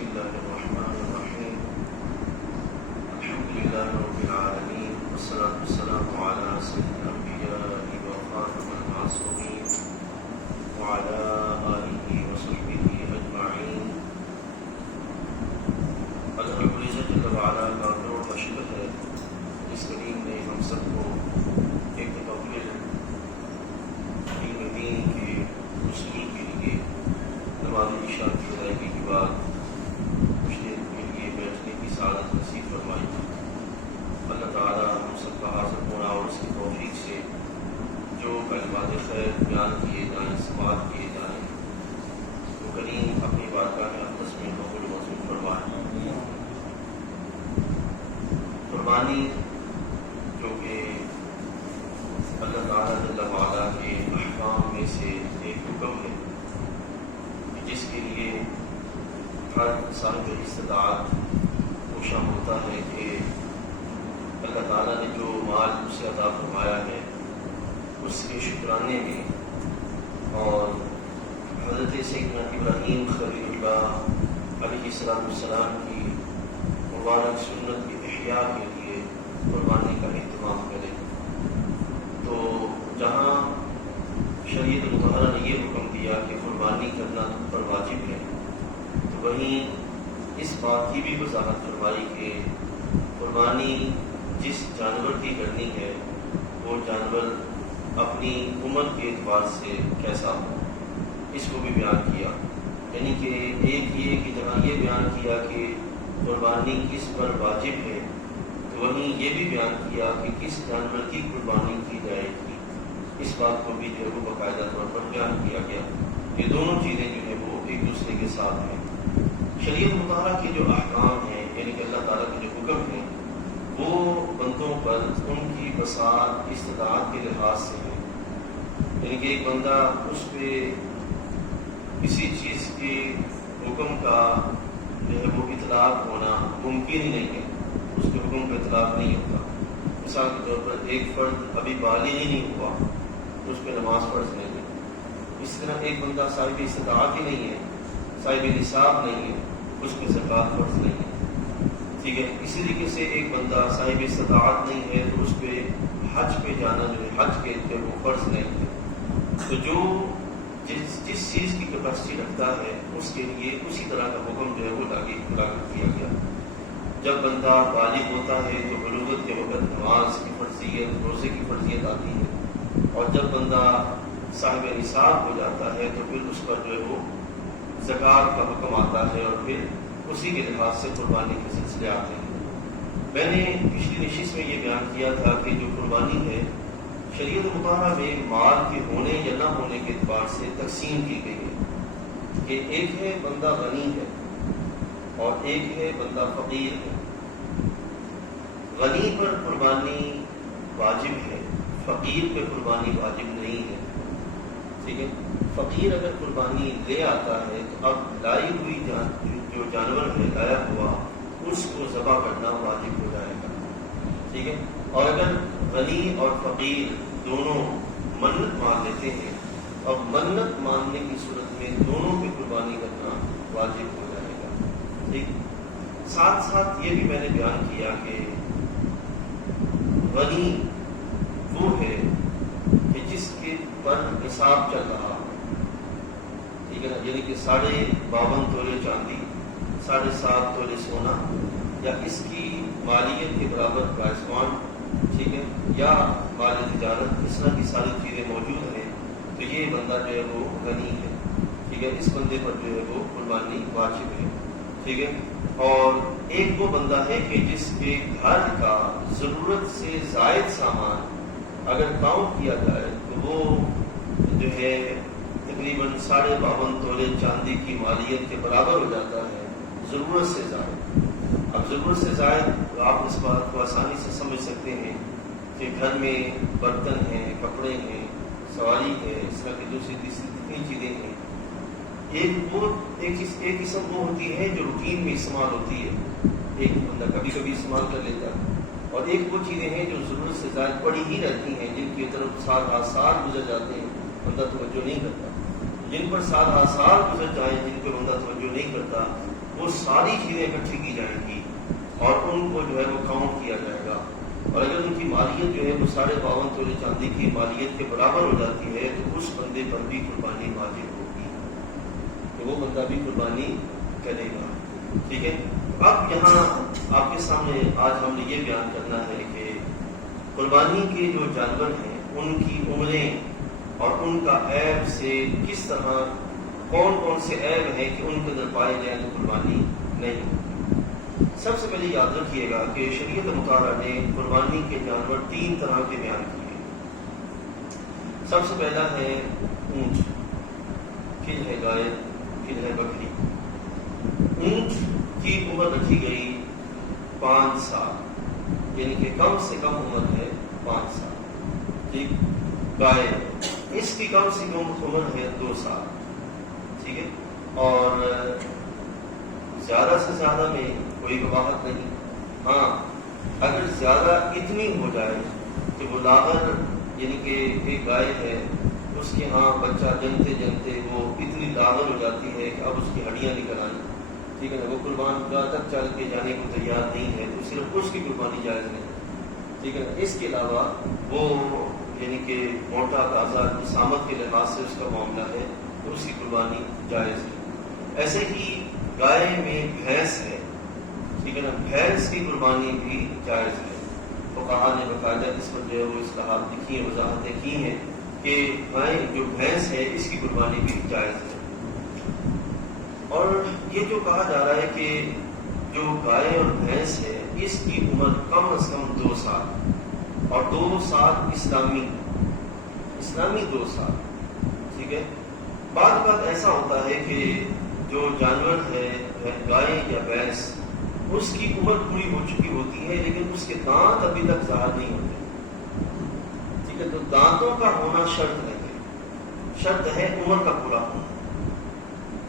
بسم الله الرحمن الرحيم الحمد لله رب العالمين والصلاة والسلام على سيد الأنبياء وخاتم المعصومين وعلى آله وصحبه أجمعين. اللہ رب العزت جل وعلا کا کروڑ کا شکر ہے جس کریم نے ہم سب کو ایک مقبول دین کے اصول کے لیے نماز عشاء کی ادائیگی کے بعد کچھ دیر کے لیے بیٹھنے کی سعادت نصیب فرمائی. اللہ تعالیٰ ہم سب کا حاضر ہونا اور اس کی توفیق سے جو کلمات خیر بیان کیے جائیں، سماعت کیے جائیں، وہ کریم اپنی بارگاہ میں اقدس میں قبول منظور فرمائے. قربانی جو کہ اللہ تعالیٰ جل وعلا کے احکام میں سے ایک حکم ہے جس کے لیے ہر صاحب استطاعت کوشاں ہوتا ہے کہ اللہ تعالیٰ نے جو مال اسے عطا فرمایا ہے اس کے شکرانے میں اور حضرت سیدنا ابراہیم خلیل اللہ علیہ السلام کی مبارک سنت کی احیاء کے لیے قربانی کا اہتمام کرے. تو جہاں شریعت مطہرہ نے یہ حکم دیا کہ قربانی کرنا تم پر واجب ہے، تو وہیں اس بات کی بھی وضاحت فرمائی کہ قربانی جس جانور کی کرنی ہے وہ جانور اپنی عمر کے اعتبار سے کیسا ہو، اس کو بھی بیان کیا. یعنی کہ ایک یہ کہ جہاں یہ بیان کیا کہ قربانی کس پر واجب ہے، تو وہیں یہ بھی بیان کیا کہ کس جانور کی قربانی کی جائے گی. اس بات کو بھی جو ہے وہ باقاعدہ طور پر بیان کیا گیا. یہ دونوں چیزیں جو ہے وہ ایک دوسرے کے ساتھ ہیں. شریعت مطالعہ کے جو احکام ہیں یعنی کہ اللہ تعالیٰ کے جو حکم ہیں وہ بندوں پر ان کی بساط استطاعت کے لحاظ سے ہیں. یعنی کہ ایک بندہ اس پہ کسی چیز کے حکم کا جو ہے وہ اطلاق ہونا ممکن ہی نہیں ہے، اس کے حکم کا اطلاق نہیں ہوتا. مثال کے طور پر ایک فرد ابھی بالغ ہی نہیں ہوا تو اس پہ نماز فرض نہیں ہے. اس طرح ایک بندہ صاحب استطاعت ہی نہیں ہے، صاحب نصاب نہیں ہے، اس پہ زکوٰۃ فرض نہیں ہے. ٹھیک ہے. اسی طریقے سے ایک بندہ صاحب استطاعت نہیں ہے تو اس پہ حج پہ جانا جو ہے حج کے وہ فرض نہیں ہے. تو جو جس چیز کی کیپیسٹی رکھتا ہے اس کے لیے اسی طرح کا حکم جو ہے وہ لاگو کیا گیا. جب بندہ بالغ ہوتا ہے تو بلوغت کے وقت نماز کی فرضیت، روزے کی فرضیت آتی ہے، اور جب بندہ صاحب نصاب ہو جاتا ہے تو پھر اس پر جو ہے وہ زکوٰۃ کا حکم آتا ہے اور پھر اسی کے لحاظ سے قربانی کے سلسلے آتے ہیں. میں نے پچھلی نشست میں یہ بیان کیا تھا کہ جو قربانی ہے شریعت مطالعہ میں مال کے ہونے یا نہ ہونے کے اعتبار سے تقسیم کی گئی ہے کہ ایک ہے بندہ غنی ہے اور ایک ہے بندہ فقیر ہے. غنی پر قربانی واجب ہے، فقیر پہ قربانی واجب نہیں ہے. ٹھیک ہے. فقیر اگر قربانی لے آتا ہے تو اب لائی ہوئی جو جانور ہے لایا ہوا اس کو ذبح کرنا واجب ہو جائے گا. ٹھیک ہے. اور اگر غنی اور فقیر دونوں منت مان لیتے ہیں، اب منت ماننے کی صورت میں دونوں پہ قربانی کرنا واجب ہو جائے گا. ٹھیک. ساتھ ساتھ یہ بھی میں نے بیان کیا کہ غنی وہ ہے کہ جس کے پر نصاب چل رہا ہو. ٹھیک ہے نا. یعنی کہ 52.5 تولے چاندی، 7.5 تولے سونا، یا اس کی مالیت کے برابر پائسمان، ٹھیک ہے، یا مال تجارت، اس طرح کی ساری چیزیں موجود ہیں، تو یہ بندہ جو ہے وہ غنی ہے. ٹھیک ہے. اس بندے پر جو ہے وہ قربانی واجب ہے. ٹھیک ہے. اور ایک وہ بندہ ہے کہ جس کے گھر کا ضرورت سے زائد سامان اگر کاؤنٹ کیا جائے تو وہ جو ہے تقریباً 52.5 تولے چاندی کی مالیت کے برابر ہو جاتا ہے ضرورت سے زائد. اب ضرورت سے زائد آپ اس بات کو آسانی سے سمجھ سکتے ہیں کہ گھر میں برتن ہیں، کپڑے ہیں، سواری ہے، اس طرح کی دوسری تیسری کتنی چیزیں ہیں. ایک قسم وہ ہوتی ہے جو روٹین میں استعمال ہوتی ہے، ایک بندہ کبھی کبھی استعمال کر لیتا ہے، اور ایک وہ چیزیں ہیں جو ضرورت سے زائد پڑی ہی رہتی ہیں، جن کی طرف سال گزر جاتے ہیں، بندہ توجہ نہیں کرتا. جن پر سال آثار گزر جائیں، جن پہ بندہ توجہ نہیں کرتا، وہ ساری چیزیں اکٹھی کی جائیں گی اور ان کو جو ہے وہ کاؤنٹ کیا جائے گا. اور اگر ان کی مالیت جو ہے وہ 52.5 تولے چاندی کی مالیت کے برابر ہو جاتی ہے تو اس بندے پر بھی قربانی واجب ہوگی، تو وہ بندہ بھی قربانی کرے گا. ٹھیک ہے. اب یہاں آپ کے سامنے آج ہم نے یہ بیان کرنا ہے کہ قربانی کے جو جانور ہیں ان کی عمریں اور ان کا عیب سے کس طرح، کون کون سے عیب ہیں کہ ان کے اندر پائے جائیں تو قربانی نہیں ہوگی. سب سے پہلے یاد رکھیے گا کہ شریعت مطالعہ نے قربانی کے جانور 3 طرح کے بیان کیے. سب سے پہلا ہے اونٹ، پھر ہے گائے، پھر ہے بکری. اونٹ کی عمر رکھی گئی 5 سال، یعنی کہ کم سے کم عمر ہے 5 سال. ٹھیک. گائے، اس کی کم سے کم عمر ہے 2 سال. ٹھیک ہے. اور زیادہ سے زیادہ میں کوئی وضاحت نہیں. ہاں اگر زیادہ اتنی ہو جائے کہ وہ لاغر، یعنی کہ ایک گائے ہے اس کے ہاں بچہ جنتے جنتے وہ اتنی لاغر ہو جاتی ہے کہ اب اس کی ہڈیاں نکل آئیں، ٹھیک ہے نا، وہ قربان گاہ تک چل کے جانے کو تیار نہیں ہے، تو صرف اس کی قربانی جائز نہیں. ٹھیک ہے نا. اس کے علاوہ وہ یعنی کہ موٹا تازہ جسامت کے لحاظ سے اس کا معاملہ ہے تو اس کی قربانی جائز ہے. ایسے ہی گائے میں بھینس ہے، ٹھیک ہے نا، بھینس کی قربانی بھی جائز ہے. فقہاء نے باقاعدہ اس پر جو ہے وہ اصطلاحات لکھی ہیں، وضاحتیں کی ہیں کہ گائے جو بھینس ہے اس کی قربانی بھی جائز ہے. اور یہ جو کہا جا رہا ہے کہ جو گائے اور بھینس ہے اس کی عمر کم از کم 2 سال، اور 2 سال اسلامی 2 سال. ٹھیک ہے. بعد ایسا ہوتا ہے کہ جو جانور ہے گائے یا بھینس، اس کی عمر پوری ہو چکی ہوتی ہے لیکن اس کے دانت ابھی تک ظاہر نہیں ہوتے. ٹھیک ہے. تو دانتوں کا ہونا شرط نہیں ہے، شرط ہے عمر کا پورا ہونا.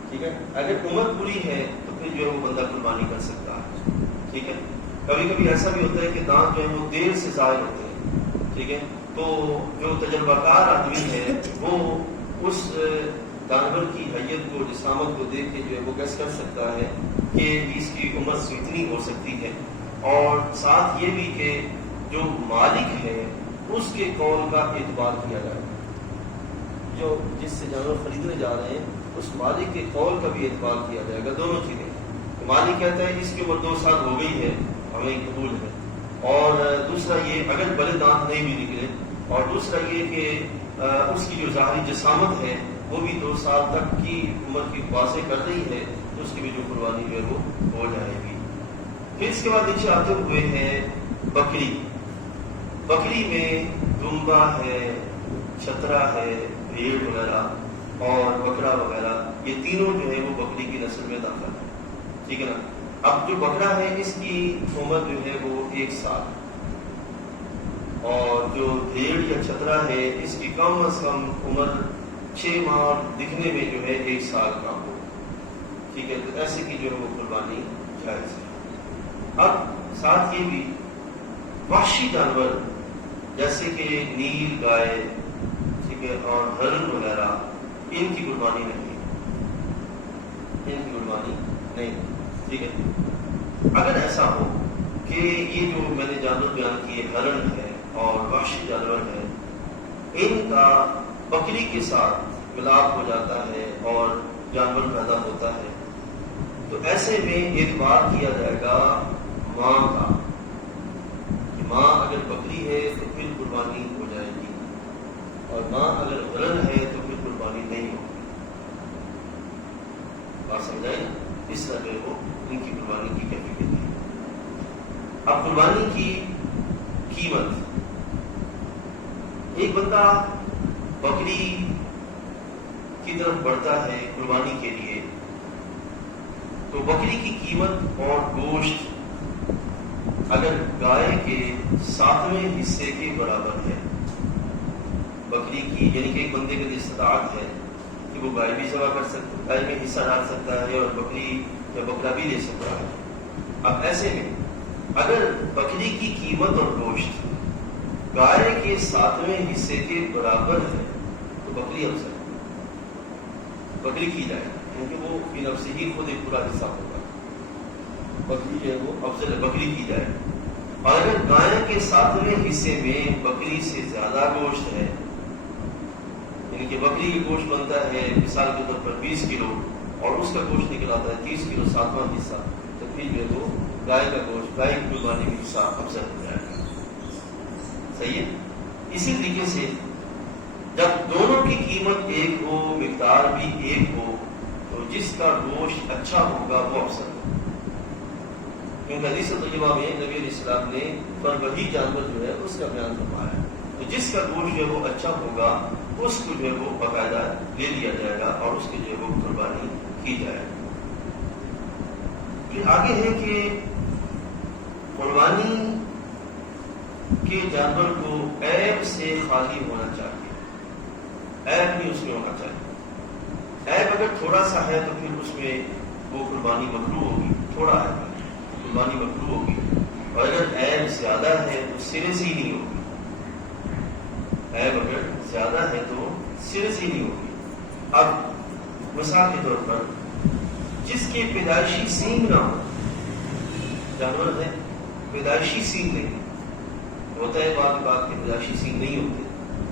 ٹھیک ہے. اگر عمر پوری ہے تو پھر جو ہے وہ بندہ قربانی کر سکتا ہے. ٹھیک ہے. کبھی کبھی ایسا بھی ہوتا ہے کہ دانت جو ہے وہ دیر سے ظاہر ہوتے ہیں. ٹھیک ہے. تو جو تجربہ کار آدمی ہے وہ اس جانور کی حیت کو، جسامت کو دیکھ کے جو ہے وہ گیس کر سکتا ہے کہ اس کی عمر سے اتنی ہو سکتی ہے. اور ساتھ یہ بھی کہ جو مالک ہے اس کے قول کا اعتبار کیا جائے، جو جس سے جانور خریدنے جا رہے ہیں اس مالک کے قول کا بھی اعتبار کیا جائے گا. دونوں چیزیں. مالک کہتا ہے اس کی عمر 2 سال ہو گئی ہے، ہمیں قبول ہے. اور دوسرا یہ اگر بڑے دانت نہیں بھی نکلے، اور دوسرا یہ کہ اس کی جو ظاہری جسامت ہے وہ بھی 2 سال تک کی عمر کی واضح کر رہی ہے، تو اس کی بھی جو قربانی جو ہے وہ ہو جائے گی. پھر اس کے بعد نیچے آتے ہوئے ہے بکری. بکری میں دمبا ہے، چھترا ہے، بھیڑ وغیرہ اور بکرا وغیرہ، یہ تینوں جو ہے وہ بکری کی نسل میں داخل ہے. ٹھیک ہے نا. اب جو بکرا ہے اس کی عمر جو ہے وہ 1 سال، اور جو بھیڑ یا چھترا ہے اس کی کم از کم عمر 6 ماہ اور دکھنے میں جو ہے 1 سال کا ہو. ٹھیک ہے. تو ایسے کی جو ہے وہ قربانی جائز ہے. اب ساتھ یہ بھی وحشی جانور جیسے کہ نیل گائے، ٹھیک ہے، اور ہرن وغیرہ، ان کی قربانی نہیں، ان کی قربانی نہیں. ٹھیک ہے. اگر ایسا ہو کہ یہ جو میں نے جانور بیان کیے، ہرن ہے اور وحشی جانور ہے، ان کا بکری کے ساتھ ملاپ ہو جاتا ہے اور جانور پیدا ہوتا ہے، تو ایسے میں اعتبار کیا جائے گا ماں کا، کہ ماں اگر بکری ہے تو پھر قربانی ہو جائے گی، اور ماں اگر ہرن ہے تو پھر قربانی نہیں ہوگی. بات سمجھائیں؟ اس طرح جو وہ ان کی قربانی کی کیفیت ہے. اب قربانی کی قیمت، ایک بندہ بکری کی طرف بڑھتا ہے قربانی کے لیے، تو بکری کی قیمت اور گوشت اگر گائے کے 7ویں حصے کے برابر ہے، بکری کی یعنی کہ ایک بندے کے لیے استطاعت ہے کہ وہ گائے بھی ذبح کر سکتا ہے، گائے میں حصہ ڈال سکتا ہے اور بکری یا بکرا بھی لے سکتا ہے. اب ایسے میں اگر بکری کی قیمت اور گوشت گائے کے 7ویں حصے کے برابر ہے تو بکری افضل ہے. بکری کی جائے، کیونکہ وہ بنفس ہی خود ایک برا حصہ ہوگا، بکری جو ہے وہ افضل ہے، بکری کی جائے۔ اور اگر گائے کے 7ویں حصے میں بکری سے زیادہ گوشت ہے، یعنی کہ بکری کا گوشت بنتا ہے مثال کے طور پر 20 کلو اور اس کا گوشت نکل آتا ہے 30 کلو 7واں حصہ، تو پھر جو ہے وہ گائے کا گوشت، گائے کی قربانی کا حصہ افضل ہو جائے گا۔ صحیح ہے؟ اسی طریقے سے جب دونوں کی قیمت ایک ہو، مقدار بھی ایک ہو، تو جس کا گوشت اچھا ہوگا وہ افضل ہوگا، کیونکہ حدیث طیبہ میں نبی علیہ السلام نے پر وہی جانور جو ہے اس کا بیان فرمایا ہے، تو جس کا گوشت جو ہے وہ اچھا ہوگا اس کو جو ہے وہ باقاعدہ لے لیا جائے گا اور اس کی جو ہے وہ قربانی کی جائے گی۔ پھر آگے ہے کہ قربانی کے جانور کو عیب سے خالی ہونا چاہیے، عیب نہیں اس میں ہونا چاہیے۔ عیب اگر تھوڑا سا ہے تو پھر اس میں وہ قربانی مکروہ ہوگی، تھوڑا ہے قربانی مکروہ ہوگی، اور اگر عیب زیادہ ہے تو سرے سے ہی نہیں ہوگی، عیب اگر زیادہ ہے تو سرے سے ہی نہیں ہوگی۔ اب مثال کے طور پر جس کے پیدائشی سینگ نہ ہو، جانور ہے پیدائشی سینگ نہیں ہوتا ہے، بات کے پیدائشی سینگ نہیں ہوتے،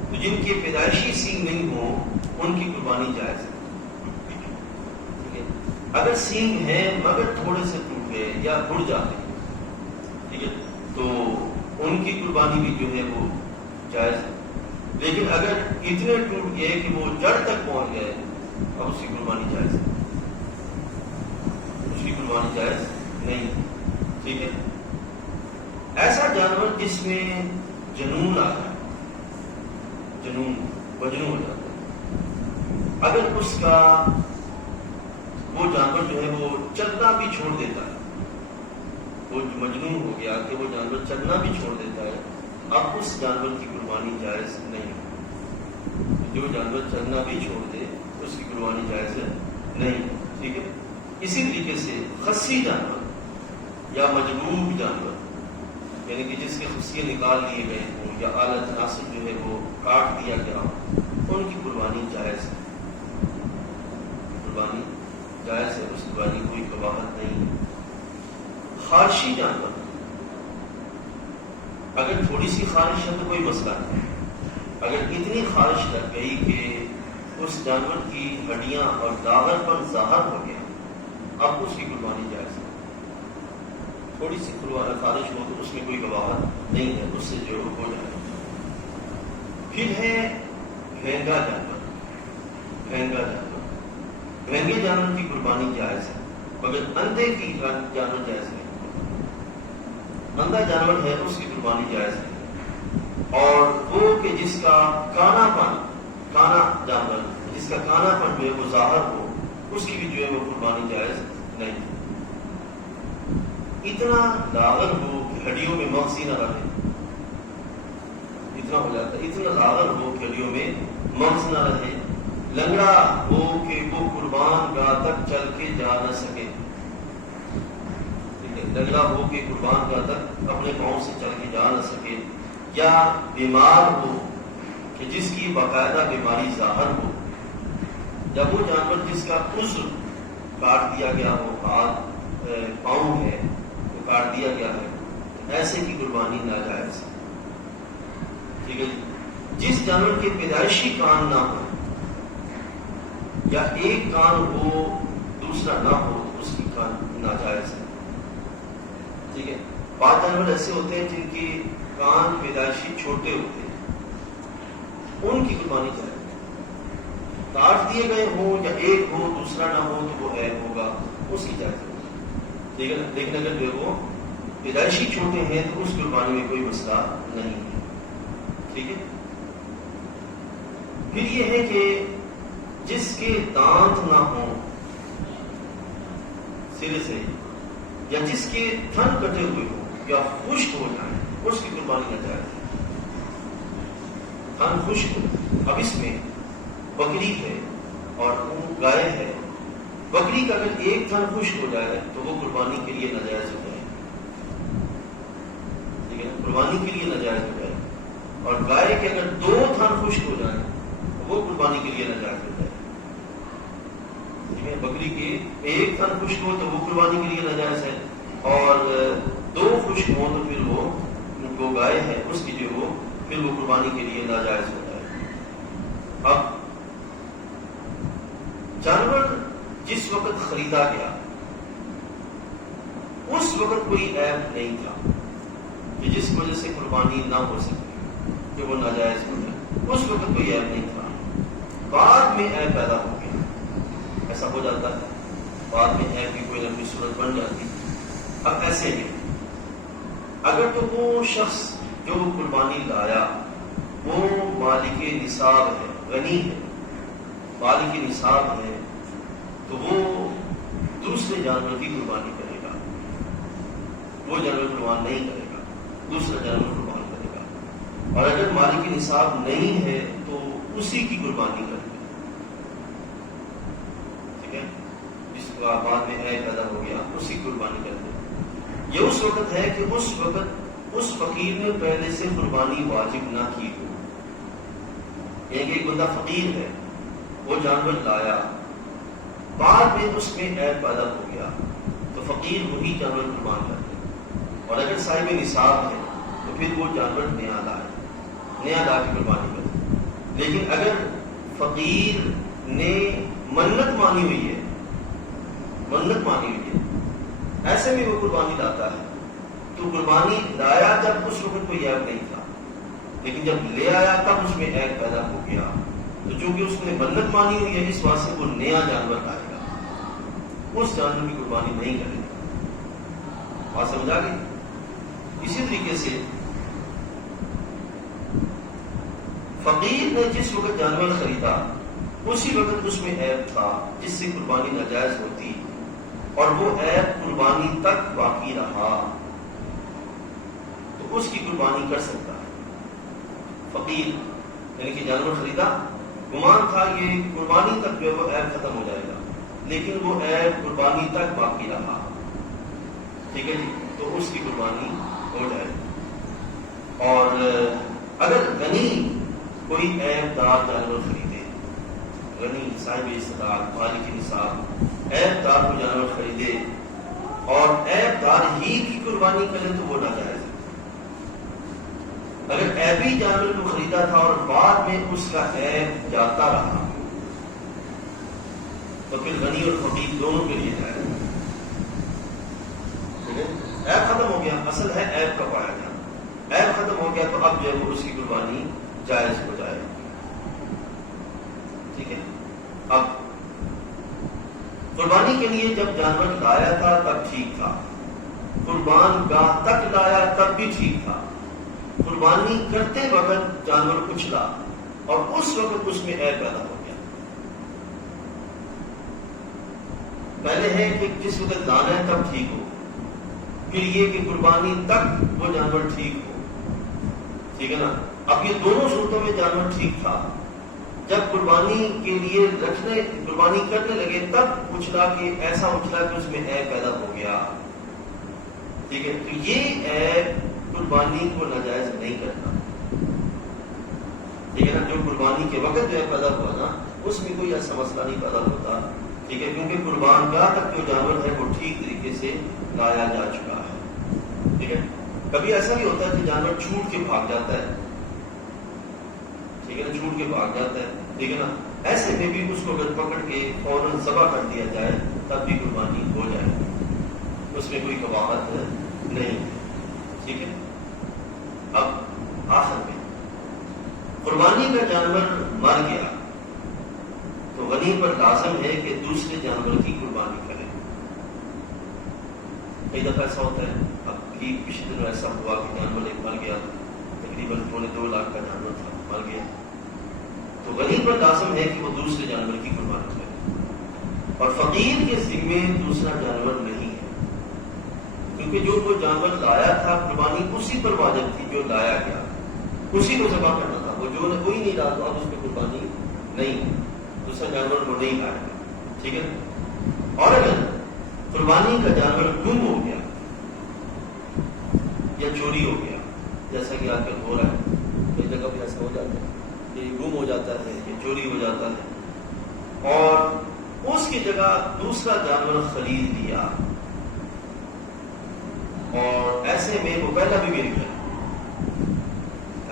تو جن کے پیدائشی سینگ نہیں ہو ان کی قربانی جائز ہے۔ اگر سینگ ہے مگر تھوڑے سے ٹوٹ گئے یا اڑ جاتے ہیں، ٹھیک ہے، تو ان کی قربانی بھی جو ہے وہ جائز ہے۔ لیکن اگر اتنے ٹوٹ گئے کہ وہ جڑ تک پہنچ گئے، اب اس کی قربانی جائز ہے، اس کی قربانی جائز نہیں، ٹھیک ہے۔ ایسا جانور جس میں جنون آ جائے، جنون مجنون ہو جاتا ہے، اگر اس کا وہ جانور جو ہے وہ چلنا بھی چھوڑ دیتا ہے، وہ مجنون ہو گیا کہ وہ جانور چلنا بھی چھوڑ دیتا ہے، اب اس جانور کی قربانی جائز نہیں ہے۔ جو جانور چلنا بھی چھوڑ دے اس کی قربانی جائز نہیں، ٹھیک ہے۔ اسی طریقے سے خصی جانور یا مجنون جانور، یعنی کہ جس کے خصیے نکال لیے گئے ہوں یا اعلیٰ تناسب جو ہے وہ کاٹ دیا گیا ہو، ان کی قربانی جائز ہے، قربانی جائز ہے، اس قربانی کوئی قباحت نہیں ہے۔ خارشی جانور، اگر تھوڑی سی خارش ہے تو کوئی مسئلہ نہیں، اگر اتنی خارش لگ گئی کہ اس جانور کی ہڈیاں اور داغر پر ظاہر ہو گیا، اب اس کی قربانی جائز ہے۔ تھوڑی سی خارش ہو تو اس میں کوئی قباحت نہیں ہے، اس سے جو ہو جائے۔ پھر ہے بھینگا جانور، بھینگا جانور، بھینگے جانور کی قربانی جائز ہے، مگر اندھے کی جانور جائز نہیں۔ اندھا جانور ہے اس کی قربانی جائز ہے، اور وہ کہ جس کا کانا پن، کانا جانور جس کا کانا پن جو ہے وہ ظاہر ہو، اس کی بھی جو ہے وہ قربانی جائز نہیں۔ اتنا لاغر ہو کہ ہڈیوں میں مغز ہی نہ رہے، اتنا ہو جاتا ہے، اتنا لاغر ہو کہ ہڈیوں میں مغز نہ رہے، لنگڑا ہو کہ وہ قربان گاہ تک چل کے جا نہ سکے، لنگڑا ہو کہ قربان گاہ تک اپنے پاؤں سے چل کے جا نہ سکے، یا بیمار ہو کہ جس کی باقاعدہ بیماری ظاہر ہو، یا وہ جانور جس کا عضو کاٹ دیا گیا ہو، ہاتھ پاؤں ہے وہ کاٹ دیا گیا ہے، ایسے کی قربانی ناجائز ہے، ٹھیک ہے۔ جس جانور کے پیدائشی کان نہ ہو یا ایک کان ہو دوسرا نہ ہو، اس کی کان ناجائز ہے، ٹھیک ہے۔ بعض جانور ایسے ہوتے ہیں جن کے کان پیدائشی چھوٹے ہوتے ہیں، ان کی قربانی جائز، کاٹ دیے گئے ہوں یا ایک ہو دوسرا نہ ہو تو وہ عیب ہوگا، اس کی جائز ہوگی، لیکن اگر جو وہ پیدائشی چھوٹے ہیں تو اس قربانی میں کوئی مسئلہ نہیں ہے، ٹھیک ہے۔ پھر یہ ہے کہ جس کے دانت نہ ہوں سرے سے، یا جس کے تھن کٹے ہوئے ہوں یا خشک ہو جائیں، اس کی قربانی نہ جائز ہے، تھن خشک ہو۔ اب اس میں بکری ہے اور گائے ہے، بکری کا اگر ایک تھن خشک ہو جائے تو وہ قربانی کے لیے ناجائز ہو جائے، ٹھیک ہے، قربانی کے لیے ناجائز ہو جائے، اور گائے کے اگر دو تھن خشک ہو جائیں تو وہ قربانی کے لیے ناجائز ہو جائے، بکری کے ایک تن خشک ہو تو وہ قربانی کے لیے ناجائز ہے، اور 2 خشک ہو تو پھر وہ گائے ہے اس کی جو وہ پھر وہ قربانی کے لیے ناجائز ہوتا ہے۔ اب جانور جس وقت خریدا گیا اس وقت کوئی عیب نہیں تھا کہ جس وجہ سے قربانی نہ ہو سکتی کہ وہ ناجائز ہو جائے، اس وقت کوئی عیب نہیں تھا۔ بعد میں عیب پیدا ہو گیا، ایسا ہو جاتا ہے، بعد میں عیب کی کوئی نہ کوئی صورت بن جاتی۔ اب ایسے ہی اگر تو وہ شخص جو قربانی لایا وہ مالک نصاب ہے، غنی ہے، مالک نصاب ہے، تو وہ دوسرے جانور کی قربانی کرے گا، وہ جانور قربان نہیں کرے گا، دوسرا جانور قربان کرے گا۔ اور اگر مالک نصاب نہیں ہے تو اسی کی قربانی کرے گا، ٹھیک ہے، جس کا بعد میں عیب پیدا ہو گیا اسی کی قربانی کرے گا۔ یہ اس وقت ہے کہ اس وقت اس فقیر نے پہلے سے قربانی واجب نہ کی ہو، یعنی کہ ایک بندہ فقیر ہے، وہ جانور لایا، بعد میں اس میں عیب پیدا ہو گیا تو فقیر وہی جانور قربان کرتے ہیں، اور اگر صاحب نصاب ہے تو پھر وہ جانور نیا لا کے قربانی کرتے ہیں۔ لیکن اگر فقیر نے منت مانی ہوئی ہے، ایسے میں وہ قربانی لاتا ہے، تو قربانی لایا جب اس وقت کوئی عیب نہیں تھا، لیکن جب لے آیا تب اس میں عیب پیدا ہو گیا، تو چونکہ اس نے منت مانی ہوئی ہے اس واسطے وہ نیا جانور لائے گا، اس جانور کی قربانی نہیں کرے گا۔ بات سمجھا گئی؟ اسی طریقے سے فقیر نے جس وقت جانور خریدا اسی وقت اس میں عیب تھا جس سے قربانی ناجائز ہوتی، اور وہ عیب قربانی تک باقی رہا تو اس کی قربانی کر سکتا ہے۔ فقیر یعنی کہ جانور خریدا، گمان تھا یہ قربانی تک جو ہے وہ عیب ختم ہو جائے گا، لیکن وہ عیب قربانی تک باقی رہا، ٹھیک ہے جی، تو اس کی قربانی ہو جائے گی۔ اور اگر غنی کوئی عیب دار جانور خریدے، غنی صاحب استطاعت مالک نصاب عیب دار کو جانور خریدے اور عیب دار ہی کی قربانی کرے تو وہ ناجائز ہے۔ اگر عیبی جانور کو خریدا تھا اور بعد میں اس کا عیب جاتا رہا تو پھر غنی اور فقیر دونوں کے لیے جائے، عیب ختم ہو گیا، اصل ہے عیب کا پایا جانا، عیب ختم ہو گیا تو اب جو ہے وہ اس کی قربانی جائز ہو جائے، ٹھیک ہے۔ اب قربانی کے لیے جب جانور لایا تھا تب ٹھیک تھا، قربان گاہ تک لایا تب بھی ٹھیک تھا، قربانی کرتے وقت جانور اچھلا اور اس وقت اس میں عیب پیدا ہو گیا۔ پہلے ہے کہ جس وقت لانا ہے تب ٹھیک ہو، پھر یہ کہ قربانی تک وہ جانور ٹھیک ہو، ٹھیک ہے نا۔ اب یہ دونوں صورتوں میں جانور ٹھیک تھا، جب قربانی کے لیے قربانی کرنے لگے تب اچھلا کہ ایسا اچھلا کہ اس میں عیب پیدا ہو گیا، ٹھیک ہے، تو یہ عیب قربانی کو ناجائز نہیں کرتا، ٹھیک ہے نا۔ جو قربانی کے وقت جو ہے پیدا ہوا نا اس میں کوئی ایسا مسئلہ نہیں پیدا ہوتا، ٹھیک ہے، کیونکہ قربان گاہ تک جو جانور ہے وہ ٹھیک طریقے سے لایا جا چکا ہے، ٹھیک ہے۔ کبھی ایسا بھی ہوتا ہے کہ جانور چھوٹ کے بھاگ جاتا ہے، ٹھیک ہے نا، چھوٹ کے بھاگ جاتا ہے، ٹھیک ہے نا، ایسے میں بھی اس کو اگر پکڑ کے فوراً ذبح کر دیا جائے تب بھی قربانی ہو جائے، اس میں کوئی قباحت نہیں، ٹھیک ہے۔ اب آخر میں قربانی کا جانور مر گیا تو غنی پر لازم ہے کہ دوسرے جانور کی قربانی کرے۔ کئی دفعہ ایسا ہوتا ہے، اب بھی پچھلے دنوں ایسا ہوا کہ جانور ایک مر گیا، تقریباً 2.25 لاکھ کا جانور تھا، مر گیا، تو غنی پر لازم ہے کہ وہ دوسرے جانور کی قربانی کرے، اور فقیر کے ذمے دوسرا جانور نہیں ہے، کیونکہ جو وہ جانور لایا تھا قربانی اسی پر واجب تھی، جو لایا گیا اسی کو ذبح کرنا تھا، وہ جو کوئی نہیں لایا تو اب اس پہ قربانی نہیں، دوسرا جانور وہ نہیں لائے گا، ٹھیک ہے۔ اور اگر قربانی کا جانور گم ہو گیا یا چوری ہو گیا، جیسا کہ آج کل ہو رہا ہے، کئی جگہ بھی ایسا ہو جاتا ہے کہ گم ہو جاتا ہے یا چوری ہو جاتا ہے، اور اس کی جگہ دوسرا جانور خرید لیا اور ایسے میں وہ پہلا بھی مل گیا،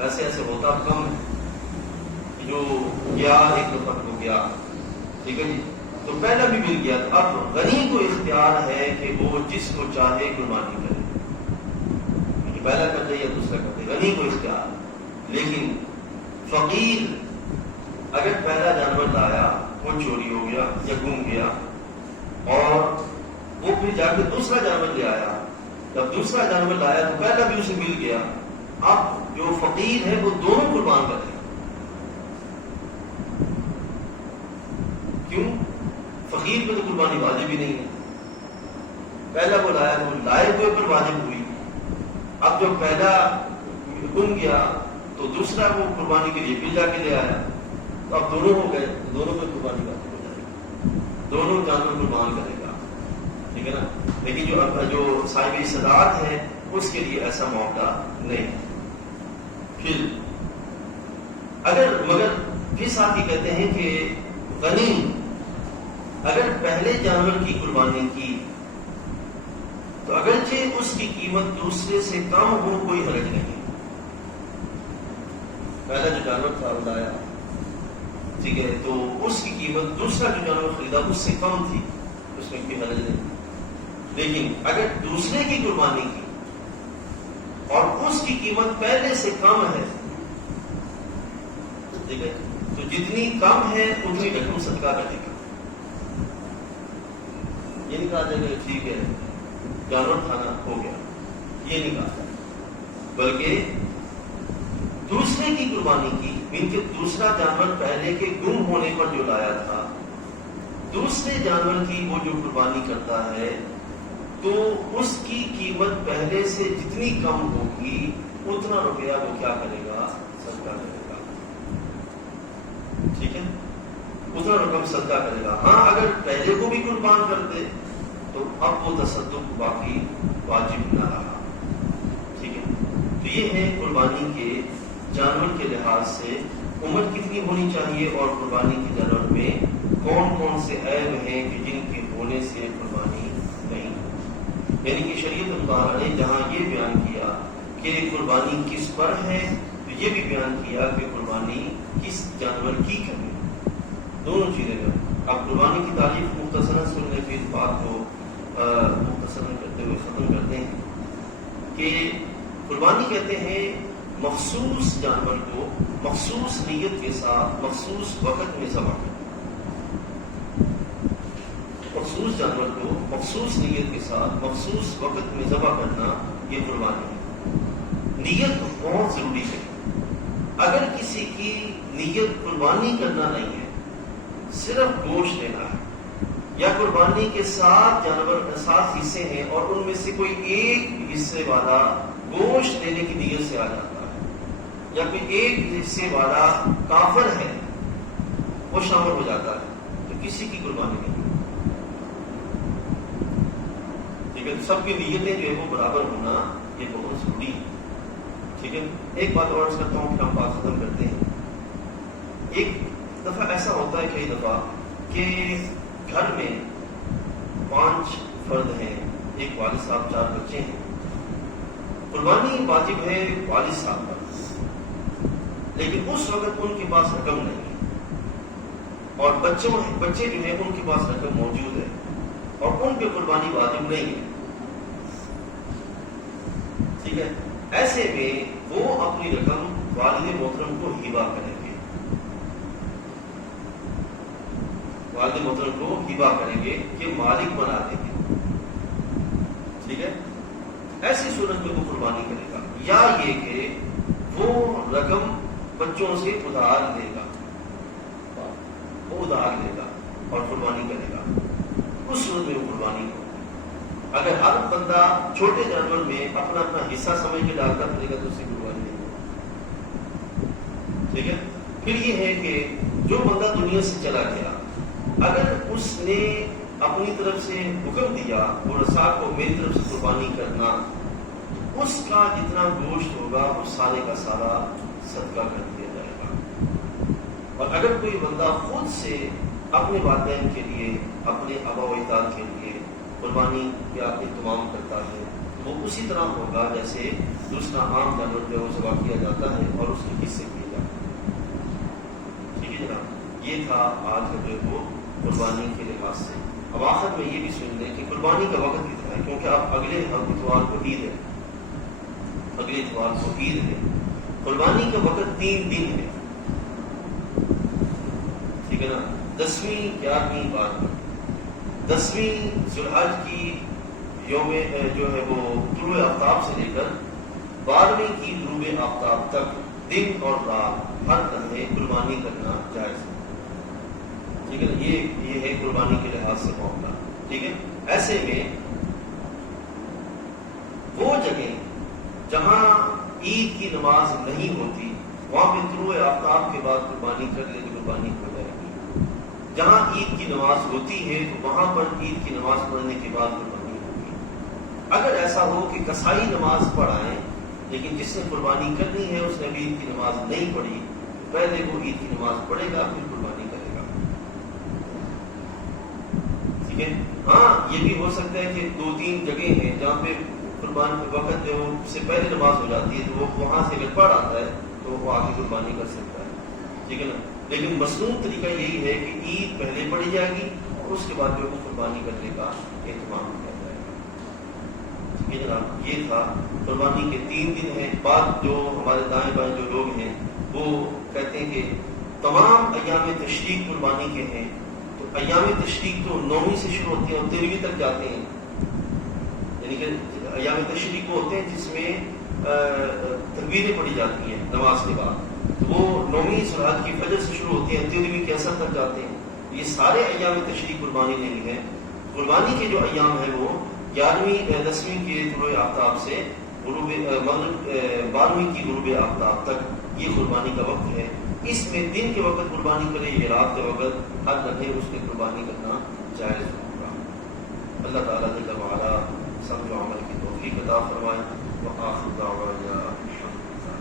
ایسے ہوتا کم ہے، جو گیا ایک دفعہ کو گیا، ٹھیک ہے جی، تو پہلا بھی مل گیا، تو اب غنی کو اختیار ہے کہ وہ جس کو چاہے قربانی کرے، پہلا کر دے یا دوسرا کر دے، غنی کو اختیار۔ لیکن فقیر اگر پہلا جانور لایا وہ چوری ہو گیا یا گم گیا اور وہ پھر جا کے دوسرا جانور لے آیا، جب دوسرا جانور لایا تو پہلا بھی اسے مل گیا، اب جو فقیر ہے وہ دونوں قربان کرے، کیوں؟ فقیر پہ تو قربانی واجب ہی نہیں ہے، پہلا وہ لایا تو لائے ہوئے پر واجب ہوئی، اب جو پہلا گم گیا تو دوسرا وہ قربانی کے لیے پھر جا کے لے آیا، تو اب دونوں ہو گئے، دونوں پہ قربانی واجب ہو جائے گی، دونوں جانور قربان کرے گا، ٹھیک ہے نا۔ لیکن جو صاحب صداقت ہے اس کے لیے ایسا موقع نہیں۔ پھر مگر پھر ساتھ ہی کہتے ہیں کہ غنی اگر پہلے جانور کی قربانی کی تو اگرچہ اس کی قیمت دوسرے سے کم ہو کوئی حرج نہیں، پہلا جو جانور تھا لایا، ٹھیک ہے، تو اس کی قیمت دوسرا جو جانور خریدا اس سے کم تھی، اس میں کوئی حرج نہیں۔ لیکن اگر دوسرے کی قربانی کی اور اس کی قیمت پہلے سے کم ہے، ٹھیک ہے، تو جتنی کم ہے اتنی رقم صدقہ کرے گا، یہ نہیں کہا جائے گا ٹھیک ہے جانور کھانا ہو گیا، یہ نہیں کہا، بلکہ دوسرے کی قربانی کی، ان کے دوسرا جانور پہلے کے گم ہونے پر جو لایا تھا، دوسرے جانور کی وہ جو قربانی کرتا ہے تو اس کی قیمت پہلے سے جتنی کم ہوگی اتنا روپیہ وہ کیا کرے گا؟ صدقہ کرے گا، ٹھیک ہے، اتنا رقم صدقہ کرے گا۔ ہاں اگر پہلے کو بھی قربان کر دے تو اب وہ تصدق باقی واجب نہ رہا، ٹھیک ہے۔ تو یہ ہے قربانی کے جانور کے لحاظ سے عمر کتنی ہونی چاہیے اور قربانی کے جانور میں کون کون سے عیب ہیں کہ جن کے ہونے سے قربانی نہیں، یعنی کہ شریعت اللہ نے جہاں یہ بیان کیا کہ قربانی کس پر ہے تو یہ بھی بیان کیا کہ قربانی کس جانور کی کرنی، دونوں چیزیں کریں۔ اب قربانی کی تعریف مختصراً سننے پھر بات کو مختصراً کرتے ہوئے ختم کرتے ہیں کہ قربانی کہتے ہیں مخصوص جانور کو مخصوص نیت کے ساتھ مخصوص وقت میں ذبح کرنا، مخصوص جانور کو مخصوص نیت کے ساتھ مخصوص وقت میں ذبح کرنا، یہ قربانی ہے۔ نیت بہت ضروری ہے، اگر کسی کی نیت قربانی کرنا نہیں ہے، صرف گوشت لینا ہے، یا قربانی کے 7 جانور 7 حصے ہیں اور ان میں سے کوئی ایک حصے والا گوشت لینے کی نیت سے آ جاتا ہے، یا کوئی ایک حصے والا کافر ہے وہ شامل ہو جاتا ہے، تو کسی کی قربانی نہیں، ٹھیک ہے۔ سب کی نیتیں جو ہے وہ برابر ہونا یہ بہت ضروری ہے، ٹھیک ہے۔ ایک بات اور عرض کرتا ہوں کہ ہم بات ختم کرتے ہیں۔ ایک دفعہ ایسا ہوتا ہے کئی دفعہ کہ گھر میں 5 فرد ہیں، ایک والد صاحب 4 بچے ہیں، قربانی واجب ہے والد صاحب پر، لیکن اس وقت ان کے پاس رقم نہیں ہے اور بچے جو ہیں ان کے پاس رقم موجود ہے اور ان پہ قربانی واجب نہیں ہے، ٹھیک ہے۔ ایسے میں وہ اپنی رقم والد محترم کو ہبہ کریں گے، والد محترم کو ہبہ کریں گے کہ مالک بنا دیں گے، ٹھیک ہے۔ ایسی صورت میں وہ قربانی کرے گا، یا یہ کہ وہ رقم بچوں سے ادھار لے گا، وہ ادھار لے گا اور قربانی کرے گا، اس صورت میں وہ قربانی ہوگی۔ اگر ہر بندہ چھوٹے جانور میں اپنا اپنا حصہ سمجھ کے ڈالتا کرے گا تو اس سے قربانی نہیں ہوگی، ٹھیک ہے۔ پھر یہ ہے کہ جو بندہ دنیا سے چلا گیا، اگر اس نے اپنی طرف سے حکم دیا ورثاء کو میری طرف سے قربانی کرنا، اس کا جتنا گوشت ہوگا وہ سارے کا سارا صدقہ کر دیا جائے گا۔ اور اگر کوئی بندہ خود سے اپنے والدین کے لیے، اپنے آبا و اجداد کے لیے قربانی کا اہتمام کرتا ہے، وہ اسی طرح ہوگا جیسے دوسرا عام جانور جو ہے وہ ذبح کیا جاتا ہے اور اس کے حصے کیے جاتے ہیں۔ ٹھیک ہے جناب، یہ تھا آج کا جو ہے وہ قربانی کے لحاظ سے۔ اب آخر میں یہ بھی سن لیں کہ قربانی کا وقت کتنا ہے، کیونکہ اب اگلے اتوار کو عید ہے، اگلے اتوار کو عید ہے۔ قربانی کا وقت 3 دن ہے، ٹھیک ہے نا، 10ویں، 11ویں، 12ویں۔ 10ویں ذی الحج کی یوم جو ہے وہ طلوع آفتاب سے لے کر 12ویں کی غروب آفتاب تک دن اور رات ہر لمحے قربانی کرنا جائز ہے، ٹھیک ہے نا، یہ ہے قربانی کے لحاظ سے معاملہ۔ ٹھیک ہے، ایسے میں وہ جگہ جہاں عید کی نماز نہیں ہوتی وہاں پہ طلوع آفتاب کے بعد قربانی کر لے تو قربانی ہو جائے گی۔ جہاں عید کی نماز ہوتی ہے تو وہاں پر عید کی نماز پڑھنے کے بعد قربانی ہوگی۔ اگر ایسا ہو کہ قصائی نماز پڑھائیں لیکن جس نے قربانی کرنی ہے اس نے بھی عید کی نماز نہیں پڑھی، پہلے وہ عید کی نماز پڑھے گا پھر قربانی کرے گا۔ ٹھیک ہے، ہاں یہ بھی ہو سکتا ہے کہ 2-3 جگہ ہیں جہاں پہ قربان وقت جو سے پہلے نماز ہو جاتی ہے تو وہ وہاں سے اگر پڑھ آتا ہے تو وہ آگے قربانی کر سکتا ہے، ٹھیک ہے نا، لیکن مصنون طریقہ یہی ہے کہ عید پہلے پڑھی جائے گی اور اس کے بعد جو ہے قربانی کرنے کا اہتمام کیا جائے گا۔ ٹھیک ہے جناب، یہ تھا قربانی کے 3 دن ہیں۔ بعد جو ہمارے دائیں بائیں جو لوگ ہیں وہ کہتے ہیں کہ تمام ایام تشریق قربانی کے ہیں، تو ایام تشریق تو 9ویں سے شروع ہوتی ہیں اور 13ویں تک جاتے ہیں، یعنی کہ ایام تشریق وہ ہوتے ہیں جس میں تکبیریں پڑھی جاتی ہیں نماز کے بعد، وہ 9ویں ذی الحج کی فجر سے شروع ہوتی ہیں 13ویں کے عصر تک جاتے ہیں۔ یہ سارے ایام تشریق قربانی نہیں ہے۔ قربانی کے جو ایام ہیں وہ 11ویں 10ویں کے طلوع آفتاب سے غروب مغرب 12ویں کی غروب آفتاب تک یہ قربانی کا وقت ہے۔ اس میں دن کے وقت قربانی کرے یا رات کے وقت ہر لمحے اس کی قربانی کرنا جائز ہوگا۔ اللہ تعالیٰ جل وعلا سمجھ و عمل کی توفیق عطا فرمائے۔ وآخر دعوانا الحمدللہ۔